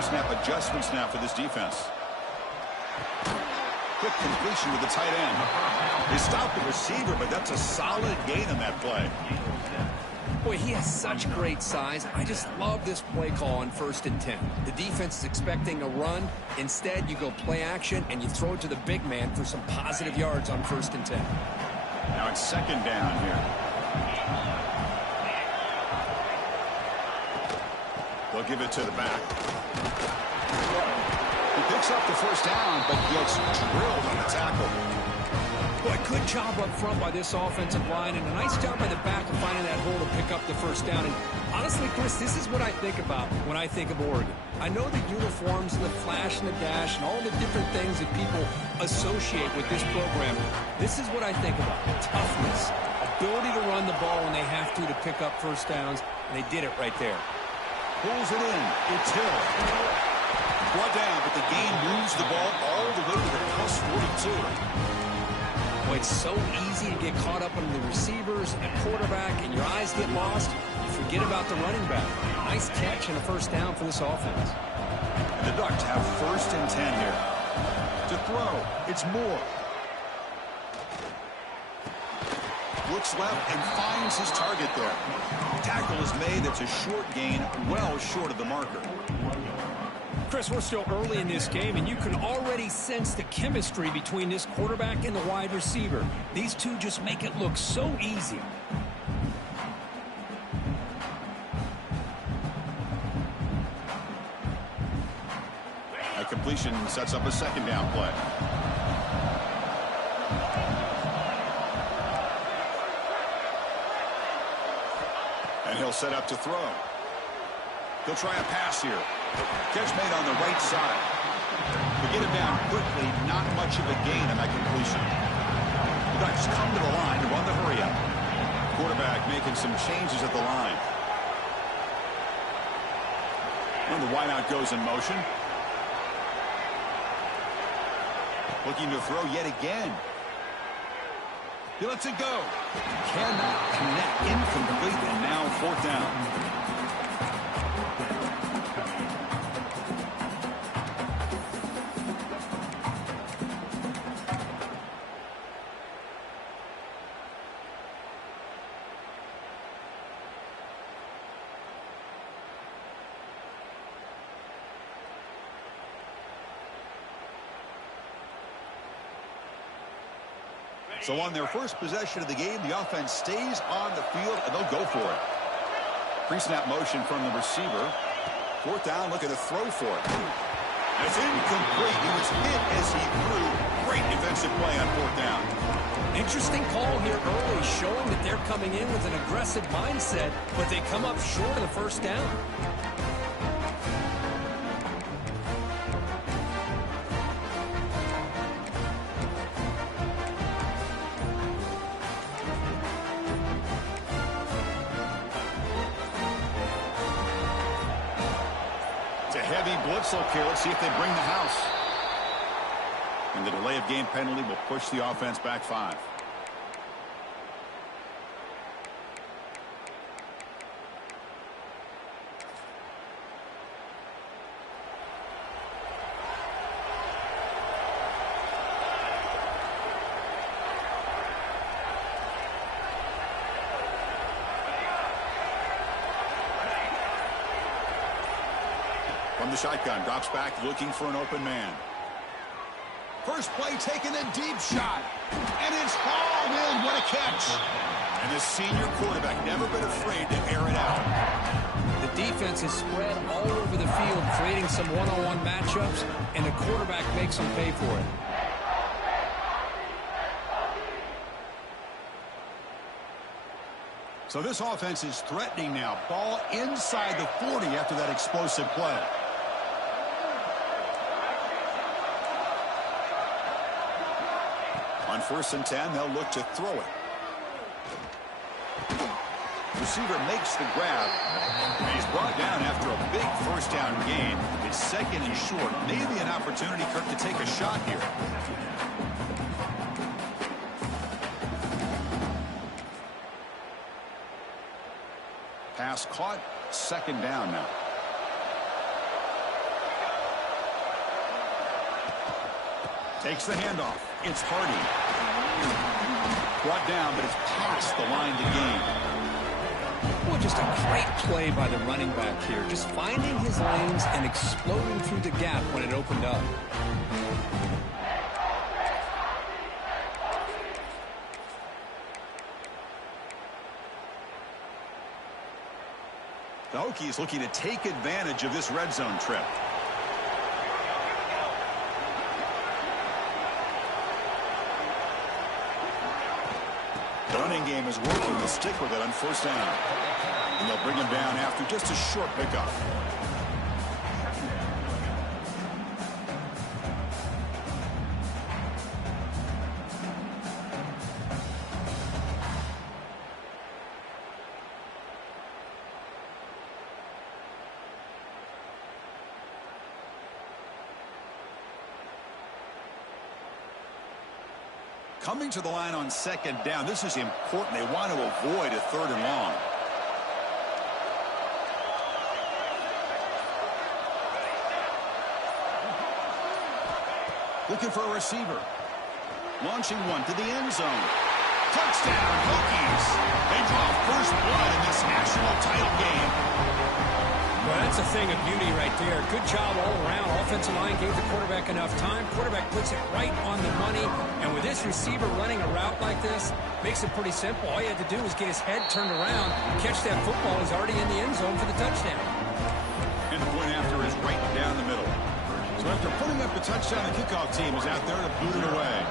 pre-snap adjustments now for this defense. Quick completion to the tight end. They stopped the receiver, but that's a solid gain on that play. Boy, he has such great size. I just love this play call on 1st and 10. The defense is expecting a run. Instead, you go play action, and you throw it to the big man for some positive yards on 1st and 10. Now it's 2nd down here. They'll give it to the back. He picks up the 1st down, but gets drilled on the tackle. Boy, good job up front by this offensive line, and a nice job by the back of finding that hole to pick up the 1st down. And honestly, Chris, this is what I think about when I think of Oregon. I know the uniforms and the flash and the dash and all the different things that people associate with this program. This is what I think about. Toughness, ability to run the ball when they have to pick up 1st downs, and they did it right there. Pulls it in. It's Hill. Brought down, but the gain moves the ball all the way to the plus 42. Boy, it's so easy to get caught up on the receivers and quarterback, and your eyes get lost. You forget about the running back. Nice catch and a 1st down for this offense. And the Ducks have 1st and 10 here. To throw, it's Moore. Looks left and finds his target there. Tackle is made. That's a short gain, well short of the marker. Chris, we're still early in this game, and you can already sense the chemistry between this quarterback and the wide receiver. These two just make it look so easy. A completion sets up a 2nd down play. And he'll set up to throw. He'll try a pass here. Catch made on the right side. We get him down quickly. Not much of a gain on that completion. The Ducks come to the line to run the hurry up. Quarterback making some changes at the line. And the wideout goes in motion. Looking to throw yet again. He lets it go. Cannot connect. Incomplete, and now 4th down. So on their first possession of the game, the offense stays on the field, and they'll go for it. Pre-snap motion from the receiver. 4th down, looking to throw for it. It's incomplete. He was hit as he threw. Great defensive play on 4th down. Interesting call here early, showing that they're coming in with an aggressive mindset, but they come up short of the 1st down. Blitzel here. Let's see if they bring the house. And the delay of game penalty will push the offense back 5. From the shotgun, drops back, looking for an open man. First play taken, a deep shot. And it's hauled in. What a catch. And the senior quarterback never been afraid to air it out. The defense is spread all over the field, creating some one-on-one matchups, and the quarterback makes them pay for it. So this offense is threatening now. Ball inside the 40 after that explosive play. On 1st and 10, they'll look to throw it. Receiver makes the grab. And he's brought down after a big 1st down gain. It's 2nd and short. Maybe an opportunity, Kirk, to take a shot here. Pass caught. 2nd down now. Takes the handoff. It's Hardy. Brought down, but it's past the line to gain. Well, just a great play by the running back here. Just finding his lanes and exploding through the gap when it opened up. The Hokies looking to take advantage of this red zone trip. The running game is working. They'll stick with it on first down. And they'll bring him down after just a short pickup. Coming to the line on second down. This is important. They want to avoid a third and long. Looking for a receiver. Launching one to the end zone. Touchdown, Hokies. They draw first blood in this national title game. Well, that's a thing of beauty right there. Good job all around. Offensive line gave the quarterback enough time. Quarterback puts it right on the money. And with this receiver running a route like this, makes it pretty simple. All you had to do was get his head turned around, catch that football. He's already in the end zone for the touchdown. And the point after is right down the middle. So after putting up the touchdown, the kickoff team is out there to boot it away.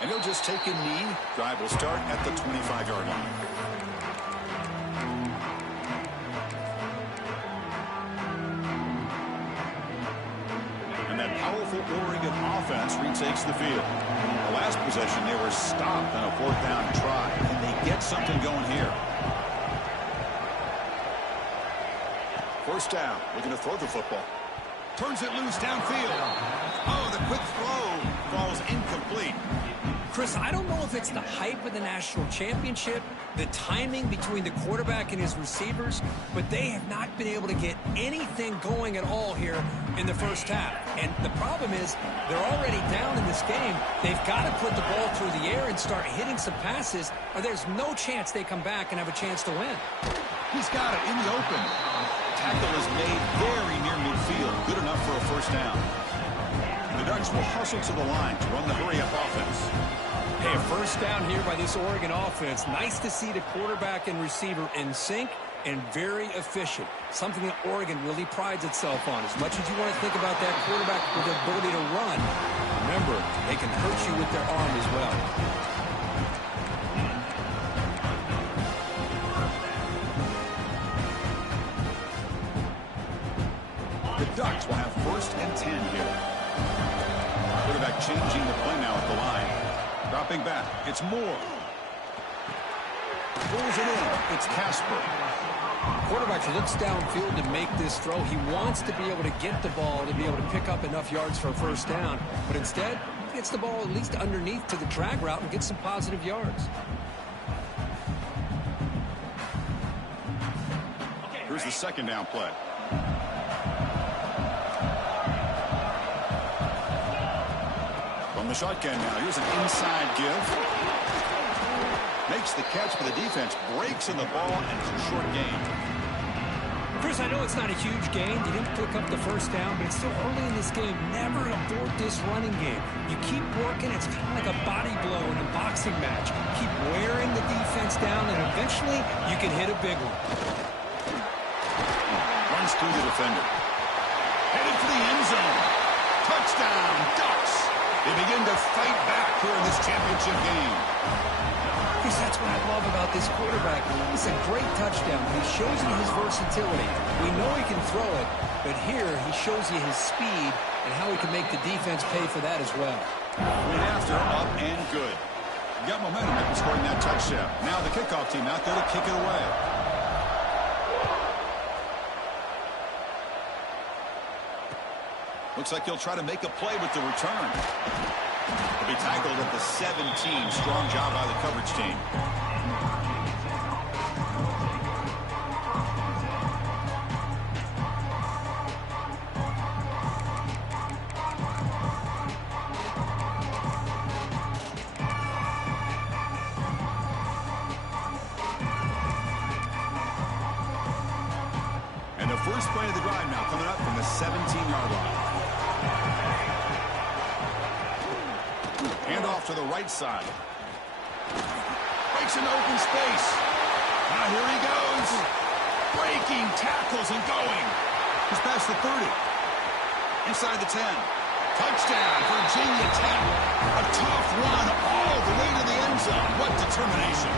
And he'll just take a knee. Drive will start at the 25-yard line. And that powerful Oregon offense retakes the field. The last possession, they were stopped on a fourth down try. Can they get something going here? First down, looking to throw the football. Turns it loose downfield. Oh, the quick throw falls incomplete. Chris, I don't know if it's the hype of the national championship, the timing between the quarterback and his receivers, but they have not been able to get anything going at all here in the first half. And the problem is they're already down in this game. They've got to put the ball through the air and start hitting some passes, or there's no chance they come back and have a chance to win. He's got it in the open. Tackle is made very near midfield. Good enough for a first down. The Ducks will hustle to the line to run the hurry-up offense. Hey, a first down here by this Oregon offense. Nice to see the quarterback and receiver in sync and very efficient. Something that Oregon really prides itself on. As much as you want to think about that quarterback with the ability to run, remember, they can hurt you with their arm as well. The Ducks will have first and 10 here. Quarterback changing the play now at the line. Dropping back. It's Moore. Pulls it in. It's Casper. Quarterback looks downfield to make this throw. He wants to be able to get the ball to be able to pick up enough yards for a first down. But instead, he gets the ball at least underneath to the drag route and gets some positive yards. Here's the second down play. From the shotgun now. Here's an inside give. Makes the catch, but the defense breaks in the ball, and it's a short gain. Chris, I know it's not a huge gain. You didn't pick up the first down, but it's still early in this game. Never abort this running game. You keep working. It's kind of like a body blow in a boxing match. Keep wearing the defense down, and eventually you can hit a big one. Runs through the defender. Headed for the end zone. Touchdown, Ducks. They begin to fight back here in this championship game. Chris, that's what I love about this quarterback. It's a great touchdown. He shows you his versatility. We know he can throw it, but here he shows you his speed and how he can make the defense pay for that as well. Went after, up and good. Got momentum after scoring that touchdown. Now the kickoff team out there to kick it away. Looks like he'll try to make a play with the return. He'll be tackled at the 17. Strong job by the coverage team. first play of the drive now coming up from the 17-yard line. Hand off to the right side. Breaks into open space. Now here he goes. Breaking tackles and going. He's past the 30. Inside the 10. Touchdown, Virginia Tech. A tough run all the way to the end zone. What determination.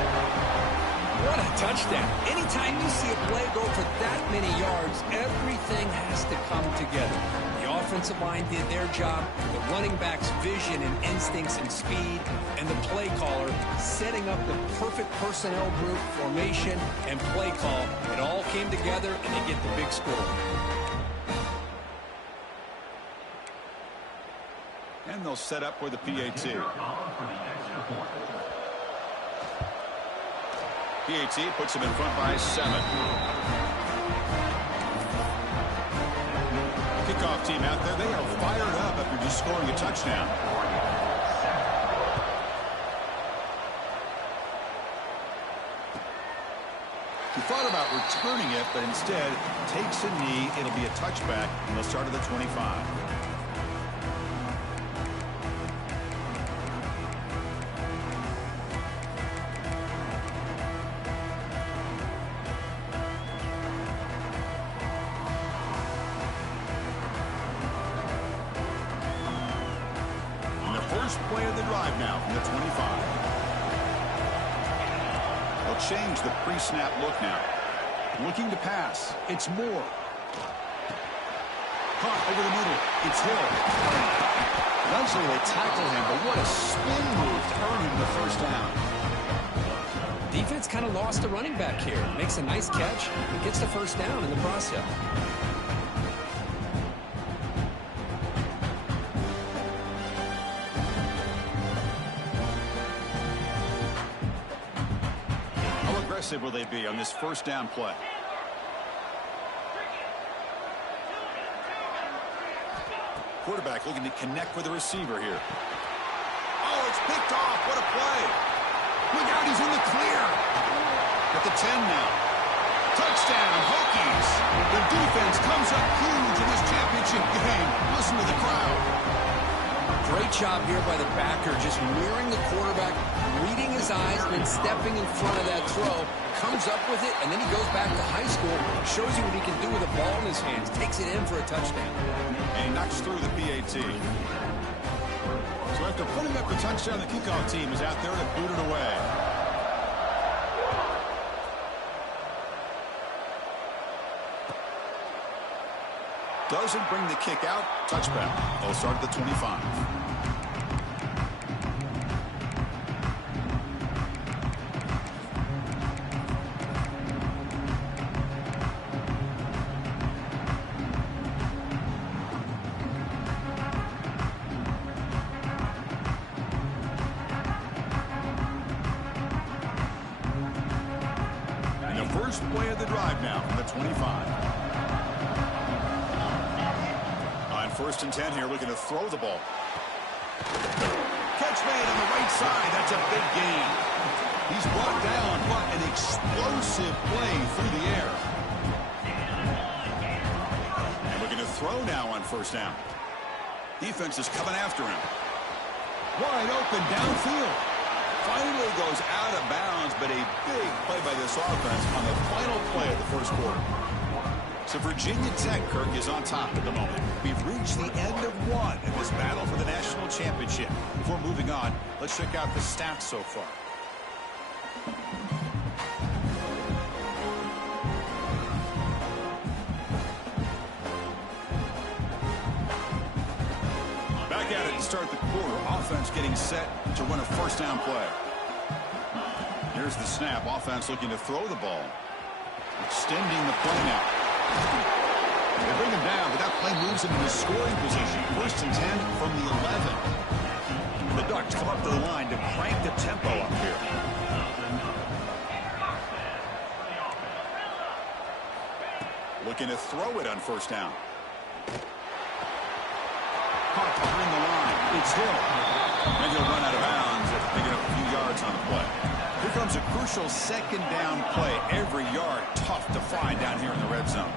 What a touchdown. Anytime you see a play go for that many yards, everything has to come together. The offensive line did their job, the running back's vision and instincts and speed, and the play caller setting up the perfect personnel group, formation, and play call. It all came together, and they get the big score. And they'll set up for the PAT. PAT puts him in front by 7. Kickoff team out there, they are fired up after just scoring a touchdown. He thought about returning it, but instead takes a knee. It'll be a touchback, and they'll start at the 25. First play of the drive now from the 25. They'll change the pre-snap look now. Looking to pass. It's Moore. Caught over the middle. It's Hill. Eventually they tackle him, but what a spin move to earn him the first down. Defense kind of lost a running back here. Makes a nice catch and gets the first down in the process. Will they be on this first down play? Quarterback looking to connect with the receiver here. Oh, it's picked off. What a play. Look out, he's in the clear. At the 10 now. Touchdown, Hokies. The defense comes up huge in this championship game. Listen to the crowd. Great job here by the backer, just mirroring the quarterback, reading his eyes, and then stepping in front of that throw. Comes up with it, and then he goes back to high school, shows you what he can do with a ball in his hands, takes it in for a touchdown. And he knocks through the PAT. So after putting up the touchdown, the kickoff team is out there to boot it away. Doesn't bring the kick out. Touchback. They'll start at the 25. And the first play of the drive now from the 25. First and 10 here, looking to throw the ball. Catch made on the right side. That's a big gain. He's brought down. What an explosive play through the air. And looking to throw now on first down. Defense is coming after him. Wide open downfield. Finally goes out of bounds, but a big play by this offense on the final play of the first quarter. So Virginia Tech, Kirk, is on top at the moment. We've reached the end of one in this battle for the national championship. Before moving on, let's check out the stats so far. Back at it to start the quarter. Offense getting set to run a first down play. Here's the snap. Offense looking to throw the ball. Extending the play now. They bring him down, but that play moves him into scoring position. First and 10 from the 11. The Ducks come up to the line to crank the tempo up here. Looking to throw it on first down. Caught behind the line. It's Hill. And he'll run out of bounds after picking up a few yards on the play. Here comes a crucial second down play. Every yard tough to find down here in the red zone.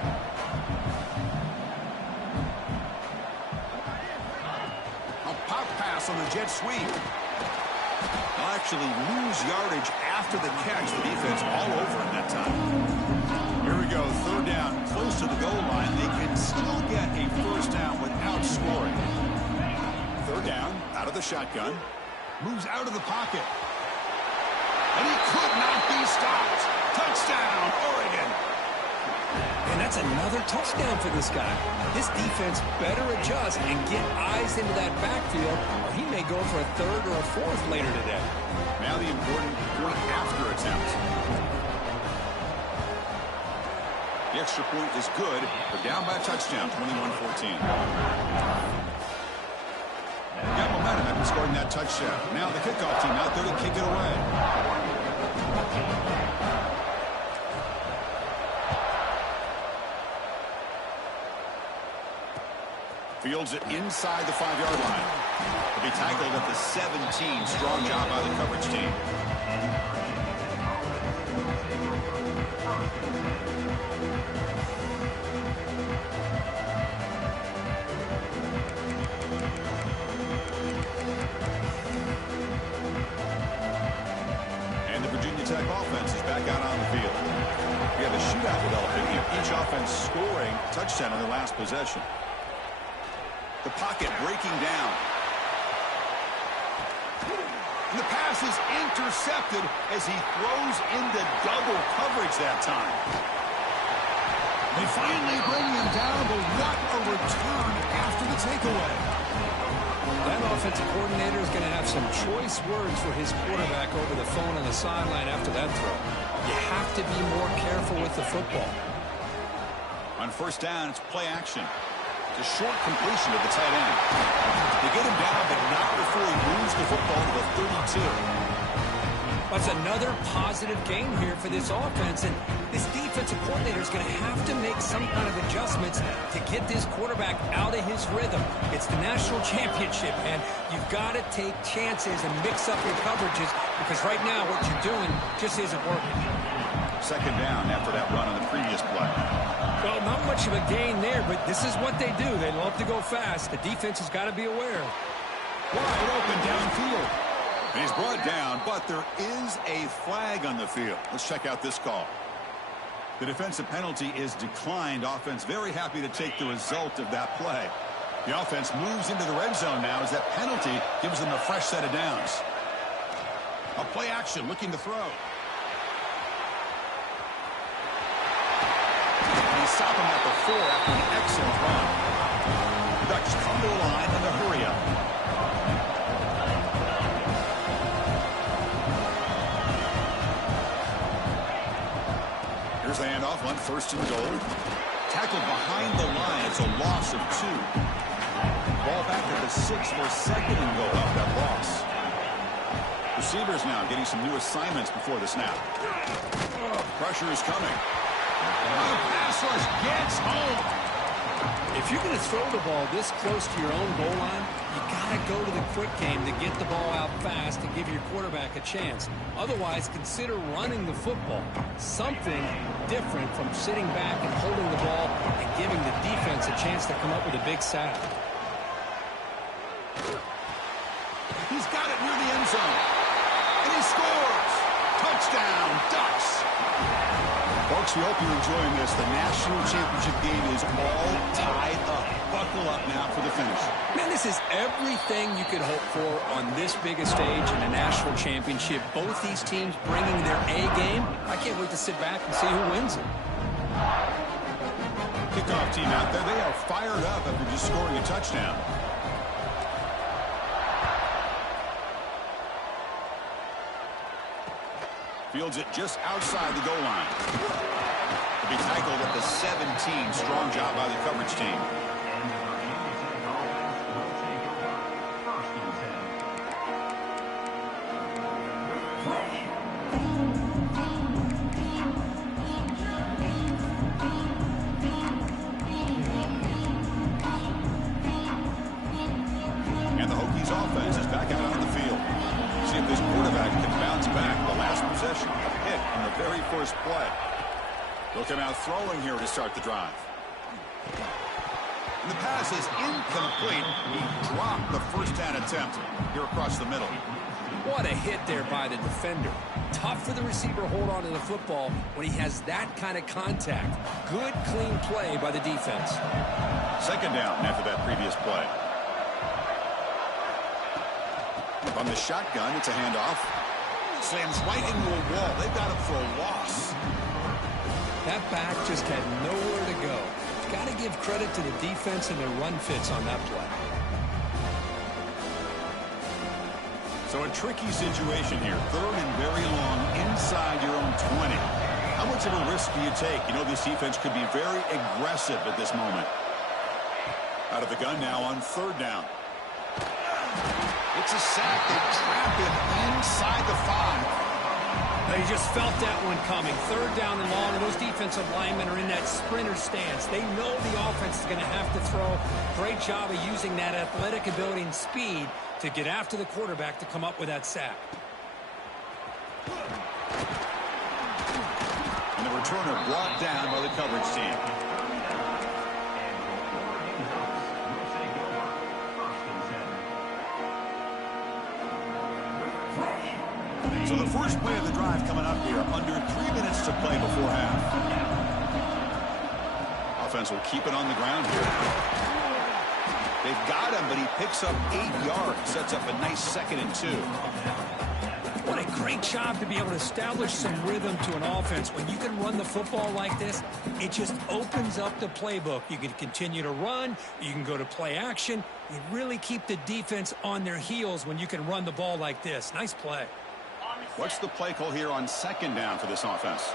on the jet sweep. They'll actually lose yardage after the catch. The defense all over it that time. Here we go, third down, close to the goal line. They can still get a first down without scoring. Third down, out of the shotgun. Moves out of the pocket. And he could not be stopped. Touchdown, Oregon. And that's another touchdown for this guy. This defense better adjust and get eyes into that backfield, or he may go for a third or a fourth later today. Now the important point after attempt. The extra point is good. They're down by a touchdown, 21-14. Got momentum after scoring that touchdown. Now the kickoff team out there to kick it away. Fields it inside the 5-yard line. He'll be tackled at the 17. Strong job by the coverage team. And the Virginia Tech offense is back out on the field. We have a shootout developing here. Each offense scoring a touchdown on their last possession. The pocket breaking down. And the pass is intercepted as he throws into double coverage that time. They finally bring him down, but what a return after the takeaway. That offensive coordinator is going to have some choice words for his quarterback over the phone on the sideline after that throw. You have to be more careful with the football. On first down, it's play action. A short completion to the tight end. They get him down, but not before he moves the football to the 32. That's another positive game here for this offense, and this defensive coordinator is going to have to make some kind of adjustments to get this quarterback out of his rhythm. It's the national championship, and you've got to take chances and mix up your coverages, because right now what you're doing just isn't working. Second down after that run on the previous play. Well, not much of a gain there, but this is what they do. They love to go fast. The defense has got to be aware. Wide open downfield. And he's brought down, but there is a flag on the field. Let's check out this call. The defensive penalty is declined. Offense very happy to take the result of that play. The offense moves into the red zone now as that penalty gives them a fresh set of downs. A play action looking to throw. Stop him at the 4 after an excellent run. The Ducks come to the line in a hurry up. Here's the handoff on first and goal. Tackled behind the line. It's a loss of 2. Ball back at the 6 for second and goal off that loss. Receivers now getting some new assignments before the snap. Pressure is coming. Pass rush gets home. If you're going to throw the ball this close to your own goal line, you got to go to the quick game to get the ball out fast to give your quarterback a chance. Otherwise, consider running the football. Something different from sitting back and holding the ball and giving the defense a chance to come up with a big sack. He's got it near the end zone. And he scores. Touchdown, Ducks. Folks, we hope you're enjoying this. The national championship game is all tied up. Buckle up now for the finish. Man, this is everything you could hope for on this biggest stage in a national championship. Both these teams bringing their A game. I can't wait to sit back and see who wins it. Kickoff team out there. They are fired up after just scoring a touchdown. Fields it just outside the goal line. He'll be tackled at the 17. Strong job by the coverage team. And the Hokies offense is back out on the field. See if this quarterback can bounce back. The last possession, a pick on the very first play. They'll come out throwing here to start the drive. And the pass is incomplete. He dropped the first down attempt here across the middle. What a hit there by the defender. Tough for the receiver to hold on to the football when he has that kind of contact. Good, clean play by the defense. Second down after that previous play. On the shotgun, it's a handoff. Slams right into a wall. They've got him for a loss. That back just had nowhere to go. Got to give credit to the defense and their run fits on that play. So a tricky situation here. Third and very long inside your own 20. How much of a risk do you take? You know this defense could be very aggressive at this moment. Out of the gun now on third down. It's a sack. They trap him inside the 5. They just felt that one coming. Third down and long, and those defensive linemen are in that sprinter stance. They know the offense is going to have to throw. Great job of using that athletic ability and speed to get after the quarterback to come up with that sack. And the returner brought down by the coverage team. So the first play of the drive coming up here, under 3 minutes to play before half. Offense will keep it on the ground here. They've got him, but he picks up 8 yards, sets up a nice 2nd and 2. What a great job to be able to establish some rhythm to an offense. When you can run the football like this, it just opens up the playbook. You can continue to run. You can go to play action. You really keep the defense on their heels when you can run the ball like this. Nice play. What's the play call here on second down for this offense?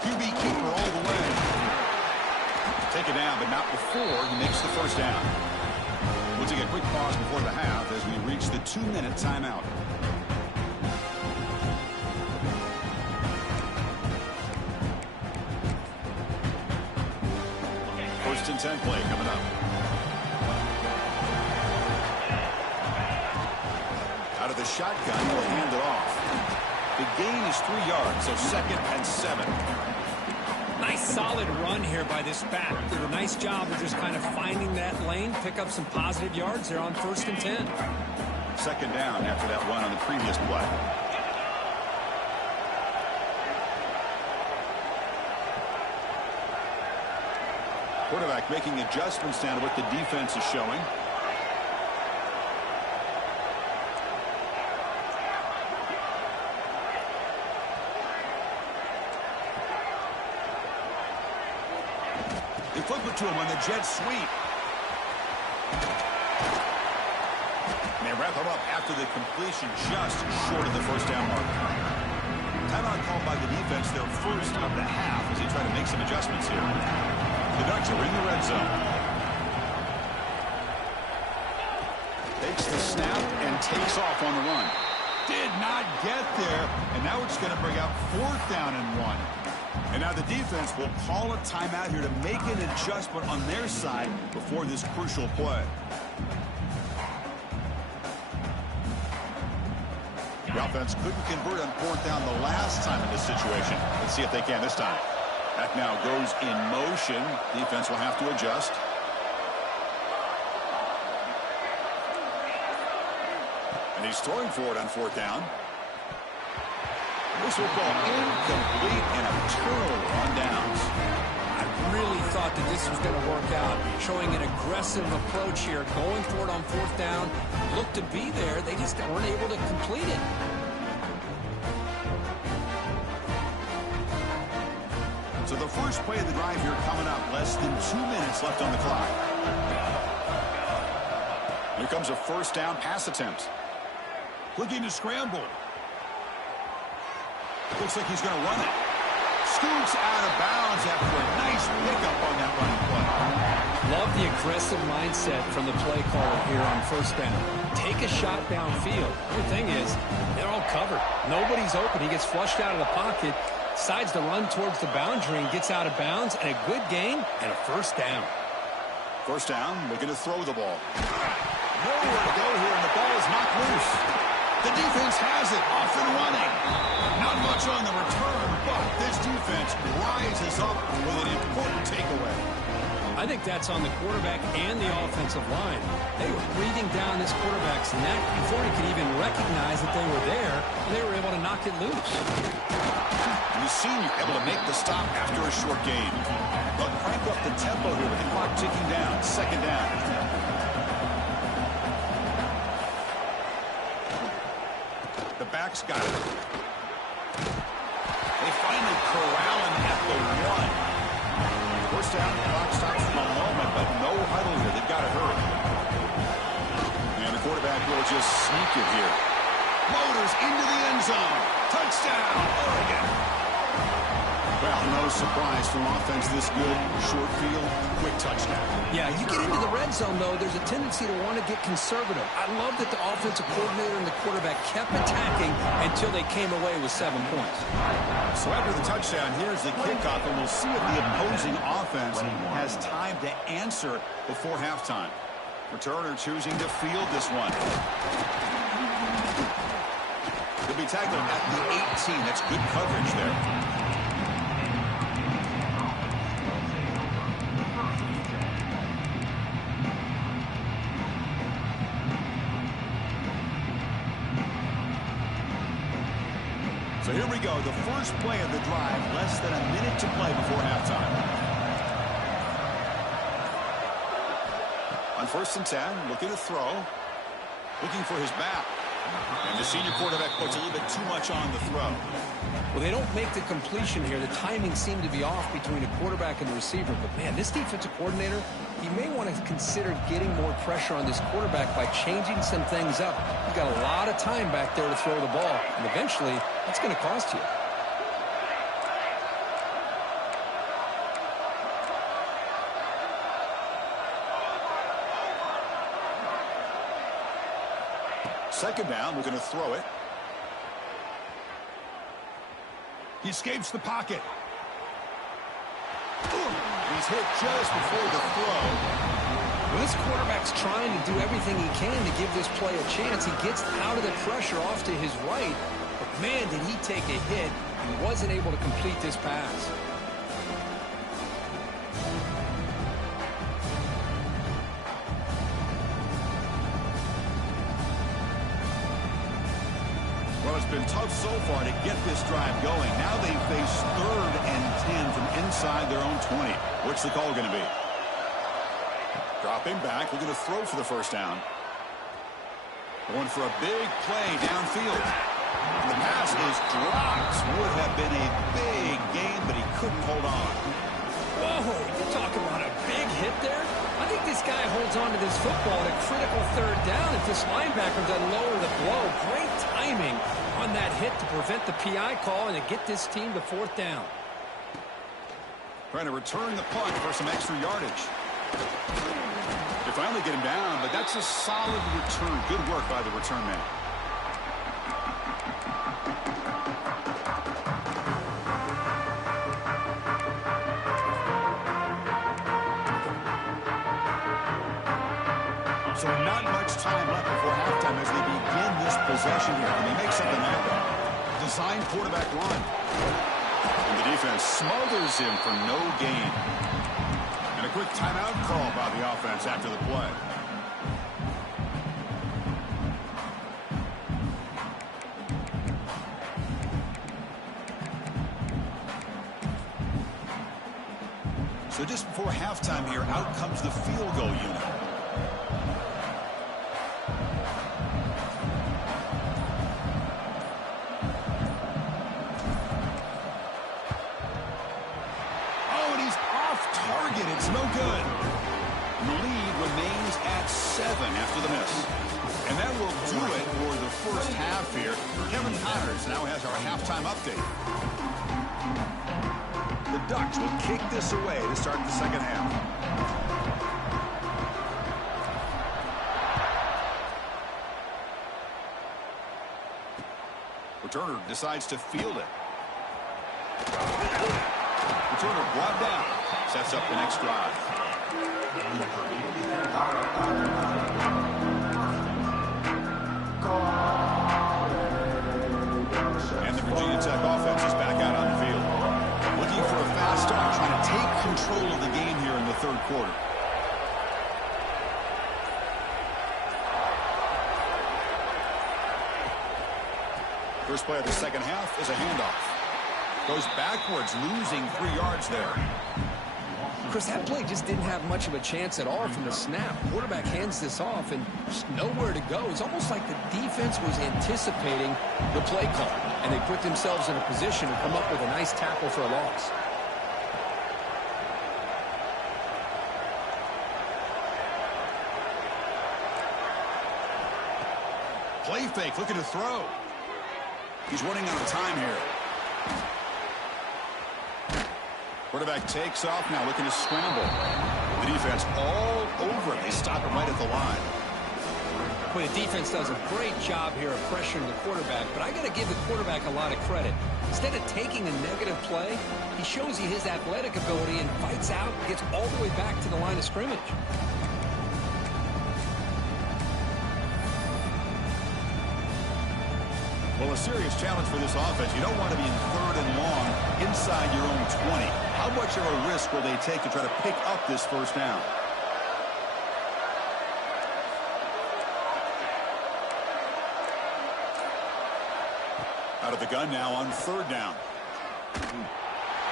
QB keeper all the way. Take it down, but not before he makes the first down. We'll take a quick pause before the half as we reach the 2-minute timeout. First and 10 play coming up. Out of the shotgun, he'll hand it off. The gain is 3 yards, so 2nd and 7. Nice solid run here by this back. Did a nice job of just kind of finding that lane, pick up some positive yards there on 1st and 10. Second down after that run on the previous play. Quarterback making adjustments down to what the defense is showing. They flip it to him on the jet sweep. And they wrap him up after the completion just short of the first down mark. Timeout called by the defense, their first of the half as they try to make some adjustments here. The Ducks are in the red zone. Takes the snap and takes off on the run. Did not get there, and now it's going to bring out 4th down and 1. And now the defense will call a timeout here to make an adjustment on their side before this crucial play. The offense couldn't convert on 4th down the last time in this situation. Let's see if they can this time. That now goes in motion. Defense will have to adjust. And he's throwing for it on 4th down. This will ball incomplete and a turnover on downs. I really thought that this was going to work out. Showing an aggressive approach here, going for it on 4th down. Looked to be there. They just weren't able to complete it. So the first play of the drive here coming up. Less than 2 minutes left on the clock. Here comes a first down pass attempt. Looking to scramble. Looks like he's going to run it. Scoots out of bounds after a nice pickup on that running play. Love the aggressive mindset from the play caller here on 1st down. Take a shot downfield. The thing is, they're all covered. Nobody's open. He gets flushed out of the pocket, decides to run towards the boundary and gets out of bounds, and a good gain and a 1st down. First down, looking to throw the ball. Nowhere to go here, and the ball is knocked loose. The defense has it, off and running. Not much on the return, but this defense rises up with an important takeaway. I think that's on the quarterback and the offensive line. They were breathing down this quarterback's neck before he could even recognize that they were there, and they were able to knock it loose. The senior able to make the stop after a short gain. But crank up the tempo here with the clock ticking down. Second down. The back's got it. They finally corral him at the 1. First down, the clock stops for a moment, but no huddle here. They've got to hurry. And the quarterback will just sneak it here. Motors into the end zone. Touchdown, Oregon. Well, no surprise from offense this good. Short field, quick touchdown. Yeah, you get into the red zone, though, there's a tendency to want to get conservative. I love that the offensive coordinator and the quarterback kept attacking until they came away with 7 points. So after the touchdown, here's the kickoff, and we'll see if the opposing offense has time to answer before halftime. Returner choosing to field this one. He'll be tackled at the 18. That's good coverage there. So here we go, the first play of the drive, less than a minute to play before halftime. On 1st and 10, looking to throw, looking for his back. And the senior quarterback puts a little bit too much on the throw. Well, they don't make the completion here. The timing seemed to be off between the quarterback and the receiver. But, man, this defensive coordinator, he may want to consider getting more pressure on this quarterback by changing some things up. You've got a lot of time back there to throw the ball. And eventually, that's going to cost you. Second down, we're going to throw it. He escapes the pocket. He's hit just before the throw. Well, this quarterback's trying to do everything he can to give this play a chance. He gets out of the pressure off to his right. But, man, did he take a hit. He wasn't able to complete this pass. Well, it's been tough so far to get this drive going. Now they face 3rd and 10 from inside their own 20. What's the call going to be? Dropping back. We're going to throw for the first down. Going for a big play downfield. The pass is dropped. Would have been a big gain, but he couldn't hold on. Whoa, you talk about a big hit there? I think this guy holds on to this football at a critical 3rd down if this linebacker doesn't lower the blow. Great timing on that hit to prevent the PI call and to get this team to 4th down. Trying to return the punt for some extra yardage. They finally get him down, but that's a solid return. Good work by the return man. So not much time left before halftime as they begin this possession here. Can they make something happen? Design quarterback run. And the defense smothers him for no gain. And a quick timeout call by the offense after the play. So just before halftime here, out comes the field goal unit. It's no good. And the lead remains at 7 after the miss. And that will do it for the first half here. Kevin Connors now has our halftime update. The Ducks will kick this away to start the second half. Returner decides to field it. Returner brought down. Sets up the next drive. And the Virginia Tech offense is back out on the field. Looking for a fast start, trying to take control of the game here in the third quarter. First play of the second half is a handoff. Goes backwards, losing 3 yards there. Chris, that play just didn't have much of a chance at all from the snap. Quarterback hands this off and just nowhere to go. It's almost like the defense was anticipating the play call, and they put themselves in a position to come up with a nice tackle for a loss. Play fake, looking to throw. He's running out of time here. Quarterback takes off now, looking to scramble. The defense all over it. They stop him right at the line. Well, the defense does a great job here of pressuring the quarterback, but I got to give the quarterback a lot of credit. Instead of taking a negative play, he shows you his athletic ability and fights out, gets all the way back to the line of scrimmage. Well, a serious challenge for this offense. You don't want to be in 3rd and long inside your own 20. How much of a risk will they take to try to pick up this first down? Out of the gun now on 3rd down.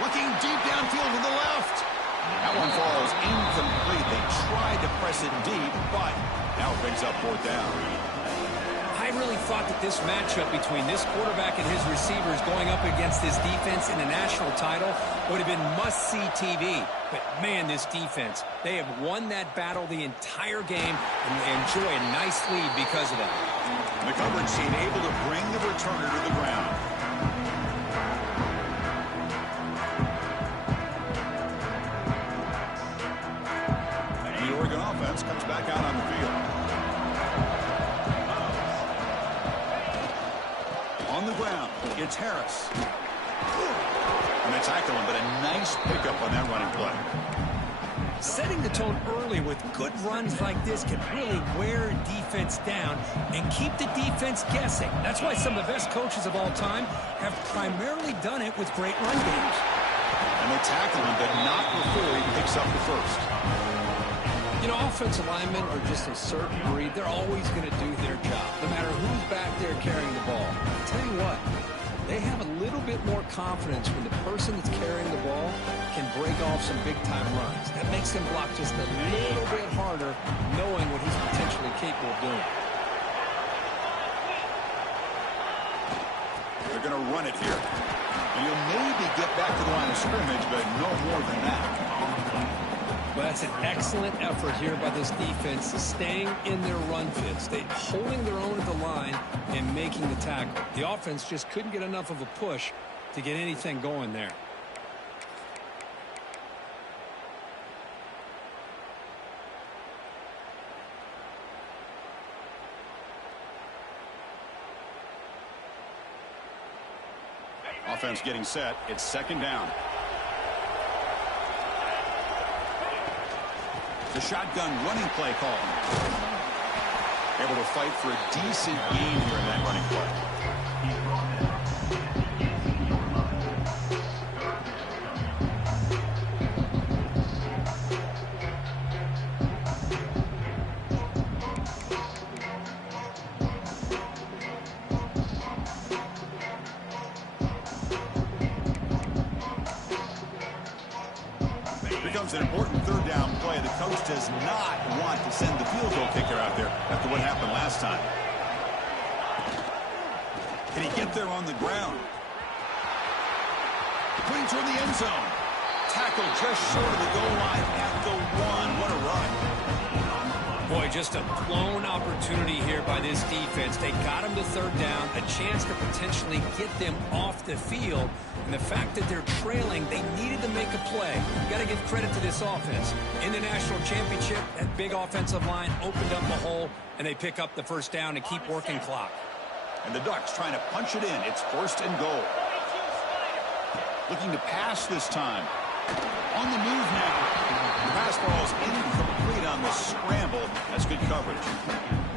Looking deep downfield to the left. That one falls incomplete. They tried to press it deep, but now it brings up 4th down. I really thought that this matchup between this quarterback and his receivers going up against this defense in a national title would have been must-see TV. But, man, this defense, they have won that battle the entire game, and they enjoy a nice lead because of that. The coverage team able to bring the returner to the ground. And the Oregon offense comes back out on the field. On the ground, it's Harris. And they tackle him, but a nice pickup on that running play. Setting the tone early with good runs like this can really wear defense down and keep the defense guessing. That's why some of the best coaches of all time have primarily done it with great run games. And they tackle him, but not before he picks up the first. You know, offensive linemen are just a certain breed. They're always going to do their job, no matter who's back there carrying the ball. I'll tell you what, they have a little bit more confidence when the person that's carrying the ball can break off some big-time runs. That makes them block just a little bit harder, knowing what he's potentially capable of doing. They're going to run it here. And you'll maybe get back to the line of scrimmage, but no more than that. Well, that's an excellent effort here by this defense, staying in their run fits. They holding their own at the line and making the tackle. The offense just couldn't get enough of a push to get anything going there. Offense getting set. It's 2nd down. The shotgun running play call. Able to fight for a decent gain here in that running play. Becomes an important 3rd down play. The coach does not want to send the field goal kicker out there after what happened last time. Can he get there on the ground? Putting toward the end zone. Tackle just short of the goal line at the 1. What a run. Boy, just a blown opportunity here by this defense. They got him to 3rd down, a chance to potentially get them off the field. And the fact that they're trailing, they needed to make a play. Got to give credit to this offense. In the national championship, that big offensive line opened up the hole, and they pick up the first down and keep working clock. And the Ducks trying to punch it in. It's 1st and goal. Looking to pass this time. On the move now. The pass ball is incomplete on the scramble. That's good coverage.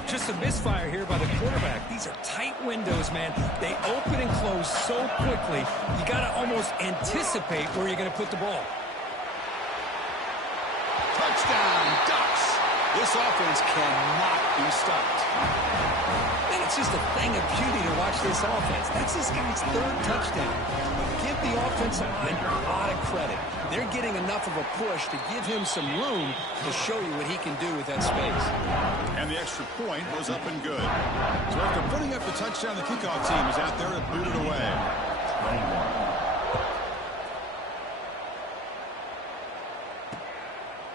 Just a misfire here by the quarterback. These are tight windows, man. They open and close so quickly, you got to almost anticipate where you're going to put the ball. This offense cannot be stopped. And it's just a thing of beauty to watch this offense. That's this guy's third touchdown. But give the offensive line a lot of credit. They're getting enough of a push to give him some room to show you what he can do with that space. And the extra point was up and good. So after putting up the touchdown, the kickoff team is out there to boot it away.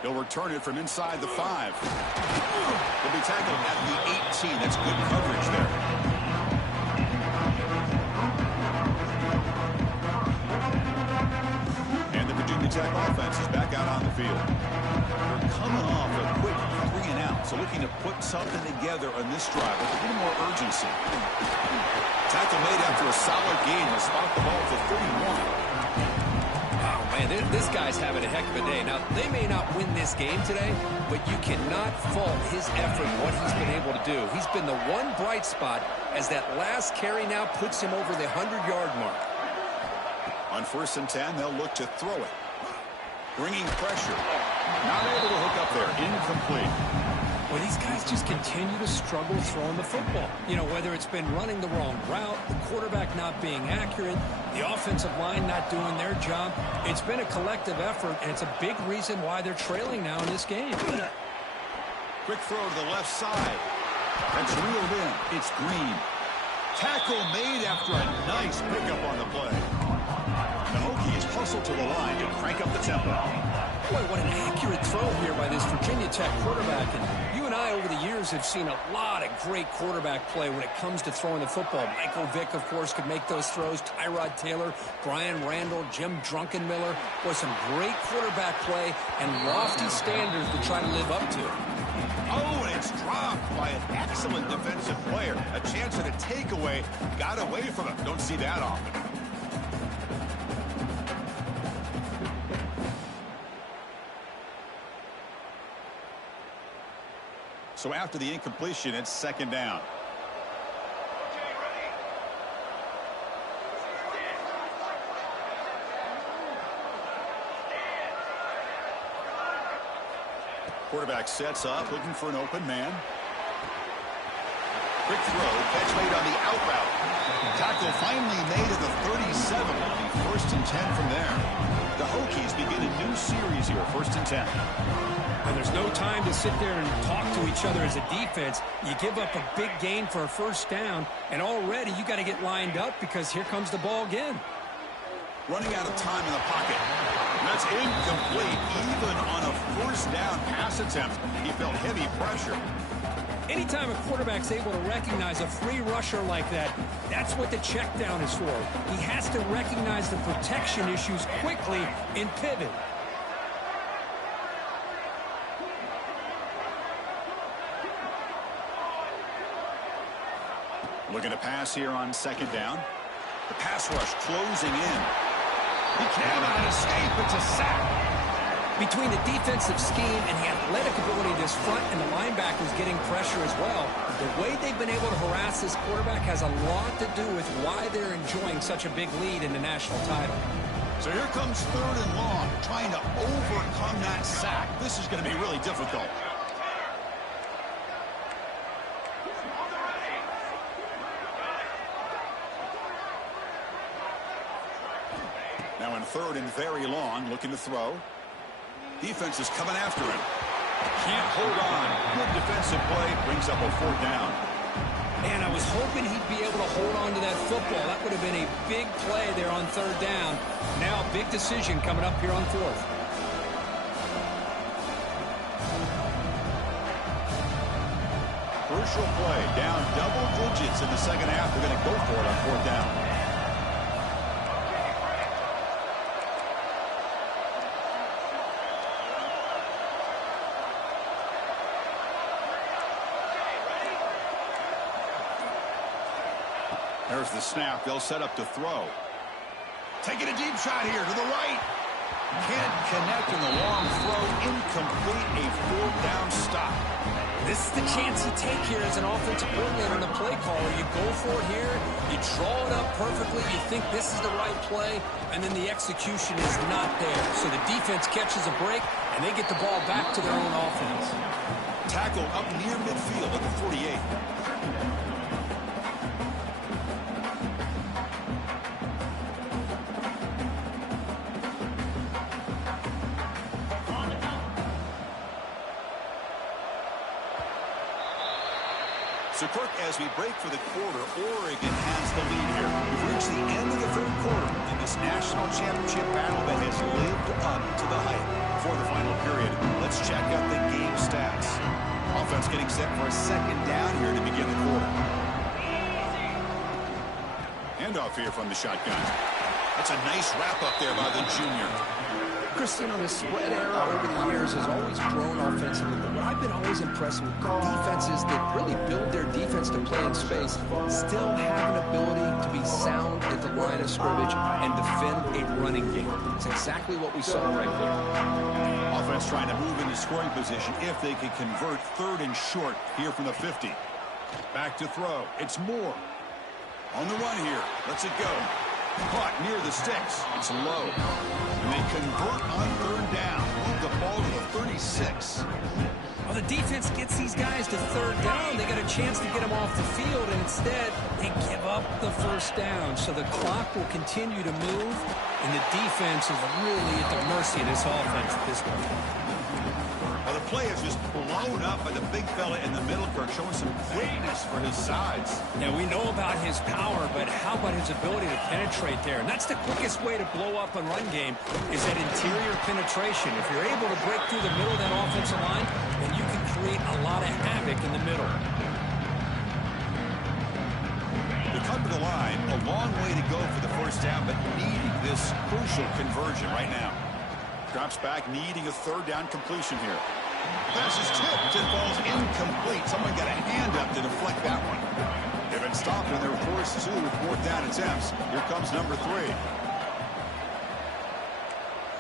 He'll return it from inside the 5. He'll be tackled at the 18. That's good coverage there. And the Virginia Tech offense is back out on the field. They're coming off a quick 3 and out, so looking to put something together on this drive with a little more urgency. Tackle made after a solid gain. They'll spot the ball for 31. Man, this guy's having a heck of a day. Now, they may not win this game today, but you cannot fault his effort, what he's been able to do. He's been the one bright spot as that last carry now puts him over the 100-yard mark. On 1st and 10, they'll look to throw it. Bringing pressure. Not able to hook up there. Incomplete. Well, these guys just continue to struggle throwing the football. You know, whether it's been running the wrong route, the quarterback not being accurate, the offensive line not doing their job. It's been a collective effort, and it's a big reason why they're trailing now in this game. Quick throw to the left side. That's reeled in. It's Green. Tackle made after a nice pickup on the play. The Hokies hustle to the line to crank up the tempo. Boy, what an accurate throw here by this Virginia Tech quarterback. And you and I, over the years, have seen a lot of great quarterback play when it comes to throwing the football. Michael Vick, of course, could make those throws. Tyrod Taylor, Brian Randall, Jim Druckenmiller. Boy, some great quarterback play and lofty standards to try to live up to. Oh, and it's dropped by an excellent defensive player. A chance at a takeaway. Got away from him. Don't see that often. So after the incompletion, it's 2nd down. Quarterback sets up, looking for an open man. Quick throw, catch made on the out route. Tackle finally made at the 37. It'll be 1st and 10 from there. The Hokies begin a new series here, 1st and 10. And there's no time to sit there and talk to each other as a defense. You give up a big gain for a 1st down, and already you got to get lined up because here comes the ball again. Running out of time in the pocket. That's incomplete. Even on a 1st down pass attempt, he felt heavy pressure. Anytime a quarterback's able to recognize a free rusher like that, that's what the check down is for. He has to recognize the protection issues quickly and pivot. Looking to pass here on 2nd down. The pass rush closing in. He cannot escape. It's a sack. Between the defensive scheme and the athletic ability of this front and the linebackers getting pressure as well, the way they've been able to harass this quarterback has a lot to do with why they're enjoying such a big lead in the national title. So here comes 3rd and long, trying to overcome that sack. This is going to be really difficult. Now in 3rd and very long, looking to throw. Defense is coming after him. Can't hold on. Good defensive play. Brings up a 4th down. Man, I was hoping he'd be able to hold on to that football. That would have been a big play there on 3rd down. Now a big decision coming up here on 4th. Crucial play. Down double digits in the 2nd half. They're going to go for it on 4th down. There's the snap. They'll set up to throw. Taking a deep shot here to the right. Can't connect in the long throw. Incomplete. A fourth down stop. This is the chance you take here as an offensive coordinator and a play caller. You go for it here. You draw it up perfectly. You think this is the right play, and then the execution is not there. So the defense catches a break, and they get the ball back to their own offense. Tackled up near midfield at the 48. So, Kirk, as we break for the quarter, Oregon has the lead here. We've reached the end of the third quarter in this national championship battle that has lived up to the hype. For the final period, let's check out the game stats. Offense getting set for a second down here to begin the quarter. Handoff here from the shotgun. That's a nice wrap-up there by the junior. Christian, the spread era over the years has always grown offensively, but what I've been always impressed with defenses that really build their defense to play in space still have an ability to be sound at the line of scrimmage and defend a running game. It's exactly what we saw right there. Offense trying to move into scoring position if they can convert third and short here from the 50. Back to throw. It's Moore. On the run here. Lets it go. Caught near the sticks. It's low. And they convert on third down. Move the ball to the 36. Well, the defense gets these guys to third down. They got a chance to get them off the field, and instead they give up the first down. So the clock will continue to move, and the defense is really at the mercy of this offense at this point. Well, the play is just blown up by the big fella in the middle, Kirk, showing some quickness for his size. Now, we know about his power, but how about his ability to penetrate there? And that's the quickest way to blow up a run game is that interior penetration. If you're able to break through the middle of that offensive line, then you can create a lot of havoc in the middle. To come to the line, a long way to go for the first down, but needing this crucial conversion right now. Drops back, needing a third down completion here. Pass is tipped and falls incomplete. Someone got a hand up to deflect that one. They've been stopped and they're forced to with fourth down attempts. Here comes number 3.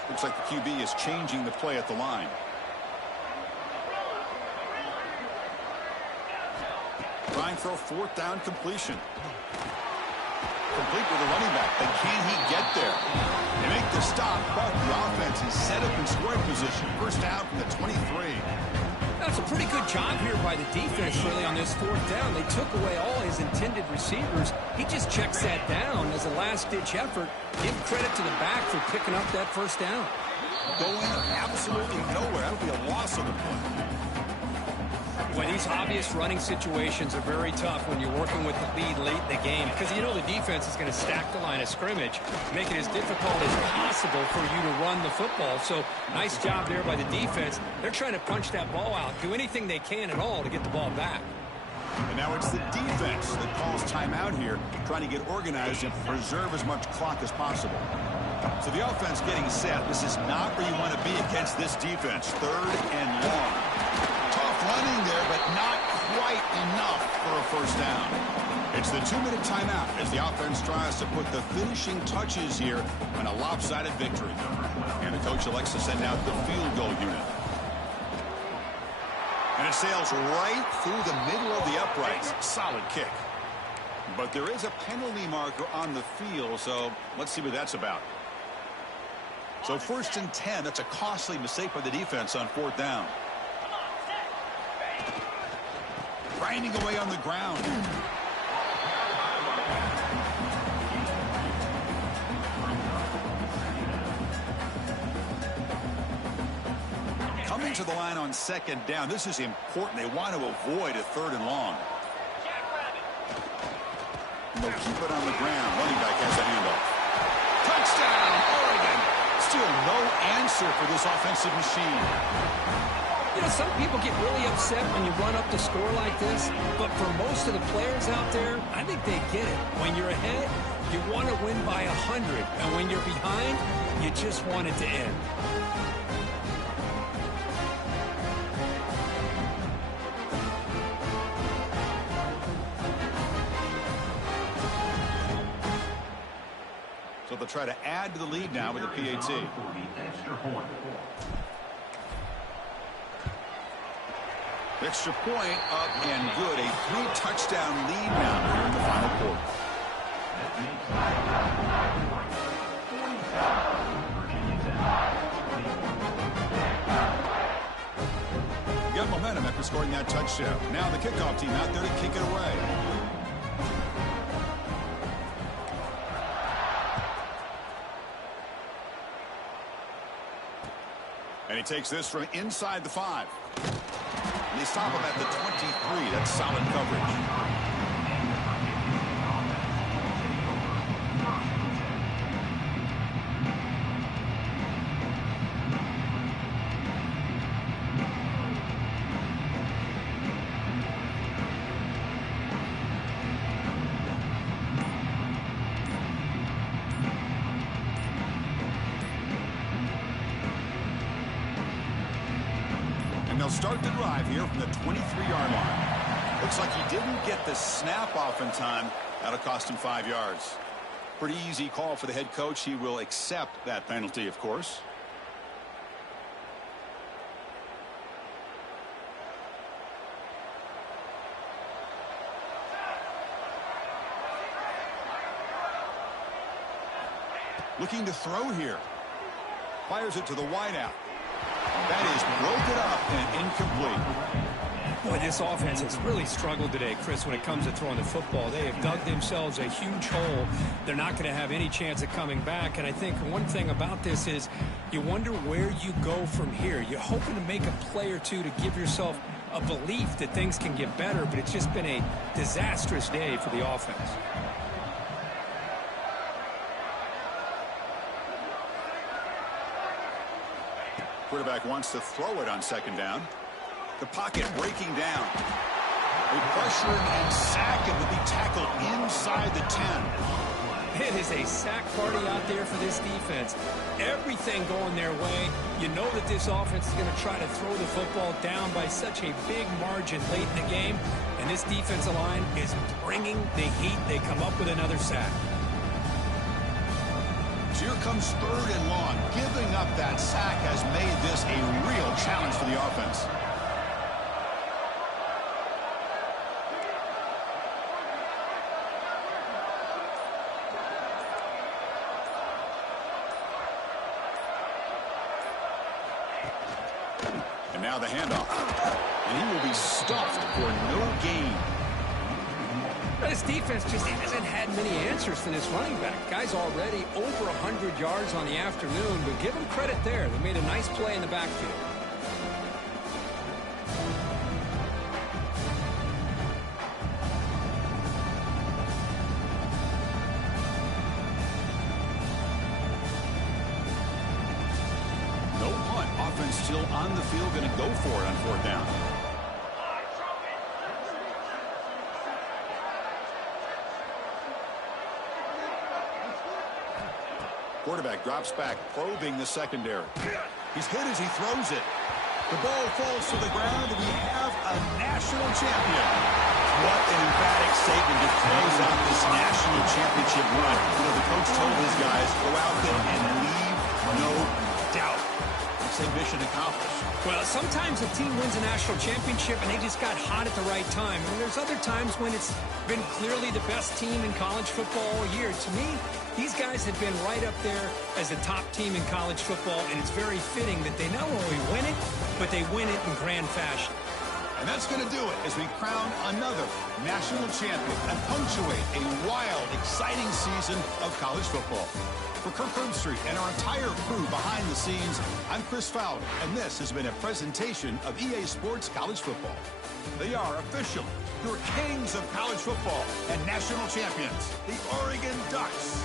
Looks like the QB is changing the play at the line. Trying for a fourth down completion. Complete with a running back, but can he get there? They make the stop, but the offense is set up in scoring position. First down from the 23. That's a pretty good job here by the defense, really, on this fourth down. They took away all his intended receivers. He just checks that down as a last-ditch effort. Give credit to the back for picking up that first down. Going absolutely nowhere. That'll be a loss of the play. Boy, these obvious running situations are very tough when you're working with the lead late in the game because you know the defense is going to stack the line of scrimmage, make it as difficult as possible for you to run the football. So nice job there by the defense. They're trying to punch that ball out, do anything they can at all to get the ball back. And now it's the defense that calls timeout here, trying to get organized and preserve as much clock as possible. So the offense getting set. This is not where you want to be against this defense. Third and long. Tough running there, but not quite enough for a first down. It's the 2-minute timeout as the offense tries to put the finishing touches here on a lopsided victory. And the coach elects to send out the field goal unit. And it sails right through the middle of the uprights. Solid kick. But there is a penalty marker on the field, so let's see what that's about. So 1st and 10, that's a costly mistake by the defense on fourth down. Grinding away on the ground. Coming to the line on second down. This is important. They want to avoid a third and long. And they'll keep it on the ground. Running back has a handoff. Touchdown, Oregon. Still no answer for this offensive machine. You know, some people get really upset when you run up the score like this, but for most of the players out there, I think they get it. When you're ahead, you want to win by 100, and when you're behind, you just want it to end. So the try to add to the lead now with the PAT. Extra point up and good. A 3-touchdown lead now here in the final quarter. Got momentum after scoring that touchdown. Now the kickoff team out there to kick it away. And he takes this from inside the 5. And they stop him at the 23. That's solid coverage. They'll start the drive here from the 23-yard line. Looks like he didn't get the snap off in time. That'll cost him 5 yards. Pretty easy call for the head coach. He will accept that penalty, of course. Looking to throw here. Fires it to the wideout. That is broken up and incomplete. Boy, this offense has really struggled today, Chris, when it comes to throwing the football. They have dug themselves a huge hole. They're not going to have any chance of coming back. And I think one thing about this is you wonder where you go from here. You're hoping to make a play or two to give yourself a belief that things can get better, but it's just been a disastrous day for the offense. Quarterback wants to throw it on second down. The pocket breaking down. A pressuring and sack and will be tackled inside the 10. It is a sack party out there for this defense. Everything going their way. You know that this offense is going to try to throw the football down by such a big margin late in the game. And this defensive line is bringing the heat. They come up with another sack. Here comes 3rd and long. Giving up that sack has made this a real challenge for the offense. And now the handoff. And he will be stuffed for no gain. This defense just hasn't had many answers to this running back. Guy's already over 100 yards on the afternoon, but give him credit there. They made a nice play in the backfield. No punt. Offense still on the field, going to go for it on 4th down. Quarterback drops back, probing the secondary. He's hit as he throws it. The ball falls to the ground, and we have a national champion. What an emphatic statement to close out this national championship run. You know, the coach told his guys, go out there and leave no doubt. It's a mission accomplished. Well, sometimes a team wins a national championship and they just got hot at the right time. And there's other times when it's been clearly the best team in college football all year. To me, these guys have been right up there as the top team in college football, and it's very fitting that they not only win it, but they win it in grand fashion. And that's going to do it as we crown another national champion and punctuate a wild, exciting season of college football. For Kirk Herbstreit and our entire crew behind the scenes, I'm Chris Fowler, and this has been a presentation of EA Sports College Football. They are official, your kings of college football and national champions, the Oregon Ducks.